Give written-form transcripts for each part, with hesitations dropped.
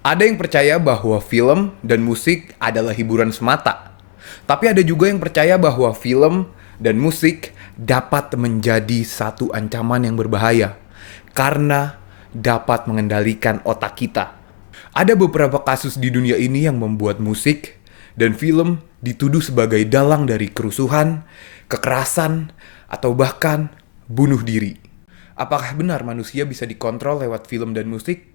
Ada yang percaya bahwa film dan musik adalah hiburan semata. Tapi ada juga yang percaya bahwa film dan musik dapat menjadi satu ancaman yang berbahaya karena dapat mengendalikan otak kita. Ada beberapa kasus di dunia ini yang membuat musik dan film dituduh sebagai dalang dari kerusuhan, kekerasan, atau bahkan bunuh diri. Apakah benar manusia bisa dikontrol lewat film dan musik?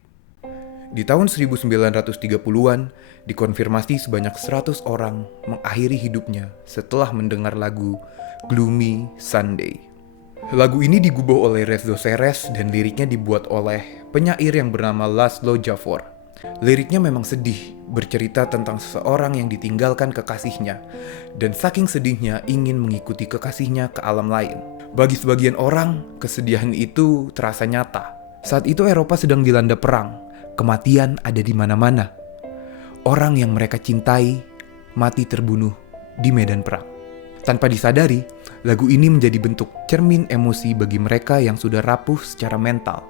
Di tahun 1930-an, dikonfirmasi sebanyak 100 orang mengakhiri hidupnya setelah mendengar lagu Gloomy Sunday. Lagu ini digubah oleh Rezzo Seres dan liriknya dibuat oleh penyair yang bernama Laszlo Jafor. Liriknya memang sedih, bercerita tentang seseorang yang ditinggalkan kekasihnya, dan saking sedihnya ingin mengikuti kekasihnya ke alam lain. Bagi sebagian orang, kesedihan itu terasa nyata. Saat itu Eropa sedang dilanda perang, kematian ada di mana-mana. Orang yang mereka cintai mati terbunuh di medan perang. Tanpa disadari, lagu ini menjadi bentuk cermin emosi bagi mereka yang sudah rapuh secara mental.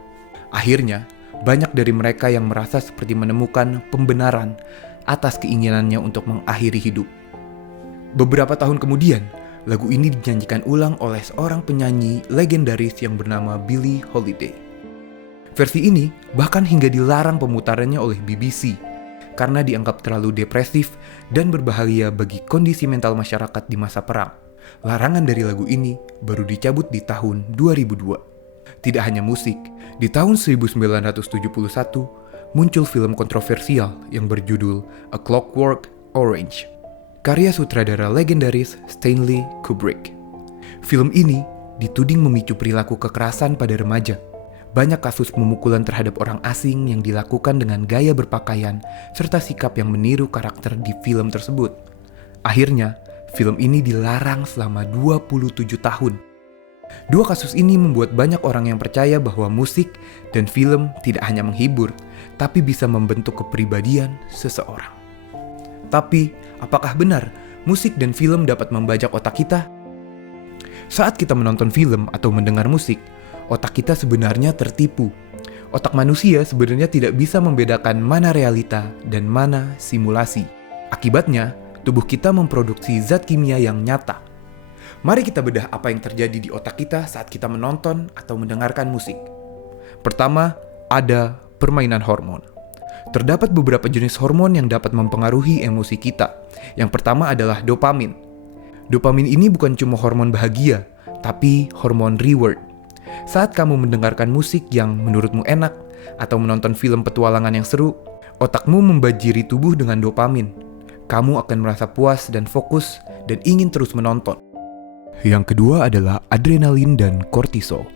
Akhirnya, banyak dari mereka yang merasa seperti menemukan pembenaran atas keinginannya untuk mengakhiri hidup. Beberapa tahun kemudian, lagu ini dinyanyikan ulang oleh seorang penyanyi legendaris yang bernama Billie Holiday. Versi ini bahkan hingga dilarang pemutarannya oleh BBC karena dianggap terlalu depresif dan berbahaya bagi kondisi mental masyarakat di masa perang. Larangan dari lagu ini baru dicabut di tahun 2002. Tidak hanya musik, di tahun 1971 muncul film kontroversial yang berjudul A Clockwork Orange, karya sutradara legendaris Stanley Kubrick. Film ini dituding memicu perilaku kekerasan pada remaja. Banyak kasus pemukulan terhadap orang asing yang dilakukan dengan gaya berpakaian serta sikap yang meniru karakter di film tersebut. Akhirnya, film ini dilarang selama 27 tahun. Dua kasus ini membuat banyak orang yang percaya bahwa musik dan film tidak hanya menghibur, tapi bisa membentuk kepribadian seseorang. Tapi, apakah benar musik dan film dapat membajak otak kita? Saat kita menonton film atau mendengar musik, otak kita sebenarnya tertipu. Otak manusia sebenarnya tidak bisa membedakan mana realita dan mana simulasi. Akibatnya, tubuh kita memproduksi zat kimia yang nyata. Mari kita bedah apa yang terjadi di otak kita saat kita menonton atau mendengarkan musik. Pertama, ada permainan hormon. Terdapat beberapa jenis hormon yang dapat mempengaruhi emosi kita. Yang pertama adalah dopamin. Dopamin ini bukan cuma hormon bahagia, tapi hormon reward. Saat kamu mendengarkan musik yang menurutmu enak atau menonton film petualangan yang seru, otakmu membajiri tubuh dengan dopamin. Kamu akan merasa puas dan fokus dan ingin terus menonton. Yang kedua adalah adrenalin dan kortisol.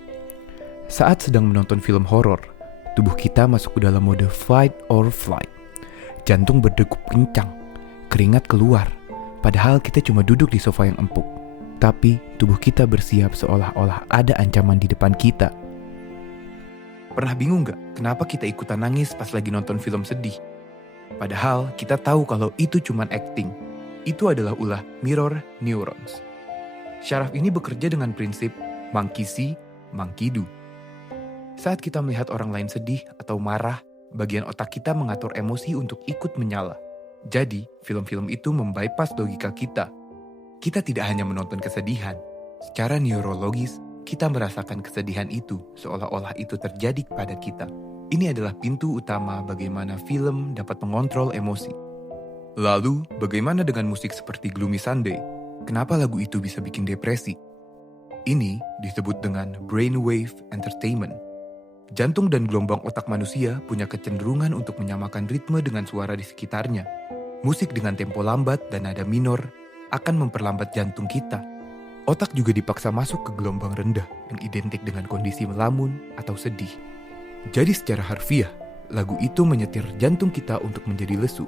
Saat sedang menonton film horor, tubuh kita masuk ke dalam mode fight or flight. Jantung berdegup kencang, keringat keluar, padahal kita cuma duduk di sofa yang empuk. Tapi tubuh kita bersiap seolah-olah ada ancaman di depan kita. Pernah bingung gak kenapa kita ikutan nangis pas lagi nonton film sedih? Padahal kita tahu kalau itu cuma acting. Itu adalah ulah mirror neurons. Syaraf ini bekerja dengan prinsip monkey see, monkey do. Saat kita melihat orang lain sedih atau marah, bagian otak kita mengatur emosi untuk ikut menyala. Jadi, film-film itu membypass logika kita. Kita tidak hanya menonton kesedihan. Secara neurologis, kita merasakan kesedihan itu seolah-olah itu terjadi pada kita. Ini adalah pintu utama bagaimana film dapat mengontrol emosi. Lalu, bagaimana dengan musik seperti Gloomy Sunday? Kenapa lagu itu bisa bikin depresi? Ini disebut dengan brainwave entertainment. Jantung dan gelombang otak manusia punya kecenderungan untuk menyamakan ritme dengan suara di sekitarnya. Musik dengan tempo lambat dan nada minor akan memperlambat jantung kita. Otak juga dipaksa masuk ke gelombang rendah yang identik dengan kondisi melamun atau sedih. Jadi secara harfiah, lagu itu menyetir jantung kita untuk menjadi lesu.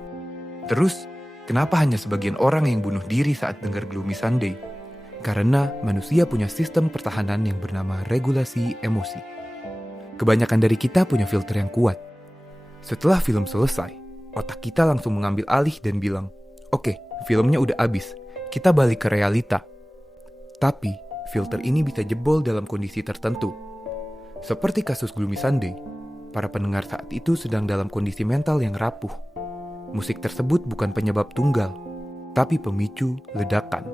Terus, kenapa hanya sebagian orang yang bunuh diri saat dengar Gloomy Sunday? Karena manusia punya sistem pertahanan yang bernama regulasi emosi. Kebanyakan dari kita punya filter yang kuat. Setelah film selesai, otak kita langsung mengambil alih dan bilang, "Oke, filmnya udah habis, kita balik ke realita." Tapi, filter ini bisa jebol dalam kondisi tertentu. Seperti kasus Gloomy Sunday, para pendengar saat itu sedang dalam kondisi mental yang rapuh. Musik tersebut bukan penyebab tunggal, tapi pemicu ledakan.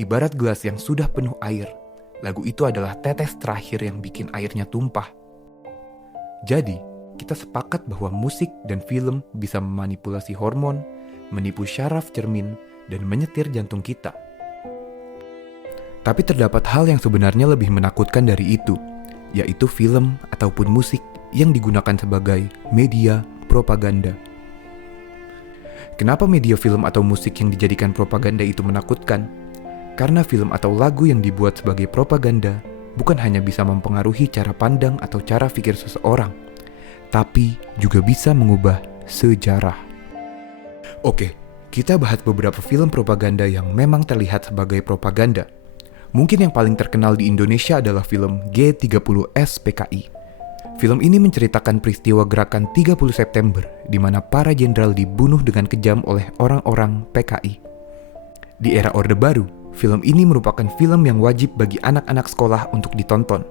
Ibarat gelas yang sudah penuh air, lagu itu adalah tetes terakhir yang bikin airnya tumpah. Jadi, kita sepakat bahwa musik dan film bisa memanipulasi hormon, menipu syaraf cermin, dan menyetir jantung kita. Tapi terdapat hal yang sebenarnya lebih menakutkan dari itu, yaitu film ataupun musik yang digunakan sebagai media propaganda. Kenapa media film atau musik yang dijadikan propaganda itu menakutkan? Karena film atau lagu yang dibuat sebagai propaganda bukan hanya bisa mempengaruhi cara pandang atau cara pikir seseorang, tapi juga bisa mengubah sejarah. Oke, kita bahas beberapa film propaganda yang memang terlihat sebagai propaganda. Mungkin yang paling terkenal di Indonesia adalah film G30S PKI. Film ini menceritakan peristiwa gerakan 30 September di mana para jenderal dibunuh dengan kejam oleh orang-orang PKI. Di era Orde Baru, film ini merupakan film yang wajib bagi anak-anak sekolah untuk ditonton.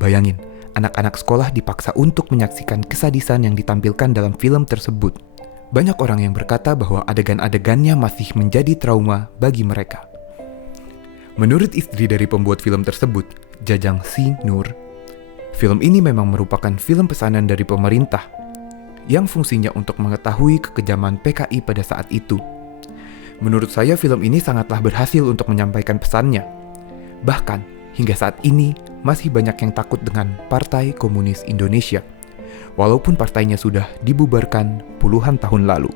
Bayangin, anak-anak sekolah dipaksa untuk menyaksikan kesadisan yang ditampilkan dalam film tersebut. Banyak orang yang berkata bahwa adegan-adegannya masih menjadi trauma bagi mereka. Menurut istri dari pembuat film tersebut, Jajang Si Nur, film ini memang merupakan film pesanan dari pemerintah yang fungsinya untuk mengetahui kekejaman PKI pada saat itu. Menurut saya film ini sangatlah berhasil untuk menyampaikan pesannya. Bahkan, hingga saat ini masih banyak yang takut dengan Partai Komunis Indonesia, walaupun partainya sudah dibubarkan puluhan tahun lalu.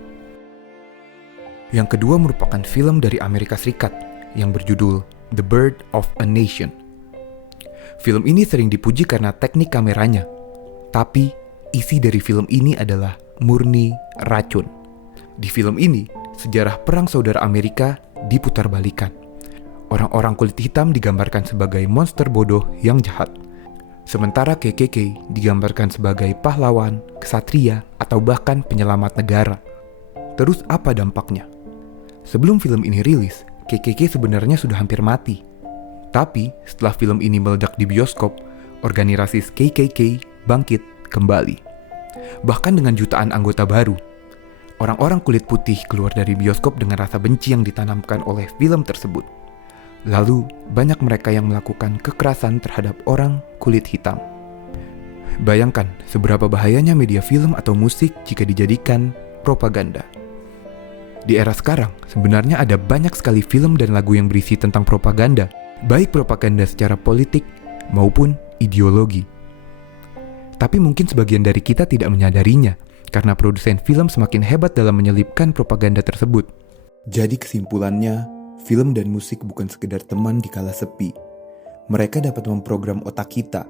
Yang kedua merupakan film dari Amerika Serikat yang berjudul The Birth of a Nation. Film ini sering dipuji karena teknik kameranya, tapi isi dari film ini adalah murni racun. Di film ini, sejarah perang saudara Amerika diputarbalikan. Orang-orang kulit hitam digambarkan sebagai monster bodoh yang jahat. Sementara KKK digambarkan sebagai pahlawan, ksatria, atau bahkan penyelamat negara. Terus apa dampaknya? Sebelum film ini rilis, KKK sebenarnya sudah hampir mati. Tapi setelah film ini meledak di bioskop, organisasi KKK bangkit kembali. Bahkan dengan jutaan anggota baru. Orang-orang kulit putih keluar dari bioskop dengan rasa benci yang ditanamkan oleh film tersebut. Lalu, banyak mereka yang melakukan kekerasan terhadap orang kulit hitam. Bayangkan seberapa bahayanya media film atau musik jika dijadikan propaganda. Di era sekarang, sebenarnya ada banyak sekali film dan lagu yang berisi tentang propaganda, baik propaganda secara politik maupun ideologi. Tapi mungkin sebagian dari kita tidak menyadarinya, karena produsen film semakin hebat dalam menyelipkan propaganda tersebut. Jadi kesimpulannya, film dan musik bukan sekedar teman di kala sepi. Mereka dapat memprogram otak kita.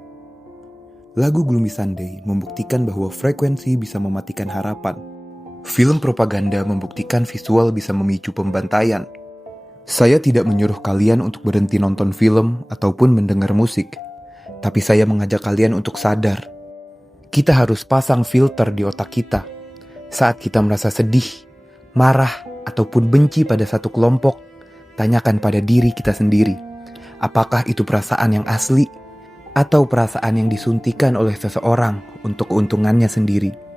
Lagu Gloomy Sunday membuktikan bahwa frekuensi bisa mematikan harapan. Film propaganda membuktikan visual bisa memicu pembantaian. Saya tidak menyuruh kalian untuk berhenti nonton film ataupun mendengar musik. Tapi saya mengajak kalian untuk sadar. Kita harus pasang filter di otak kita. Saat kita merasa sedih, marah, ataupun benci pada satu kelompok, tanyakan pada diri kita sendiri. Apakah itu perasaan yang asli? Atau perasaan yang disuntikan oleh seseorang untuk keuntungannya sendiri?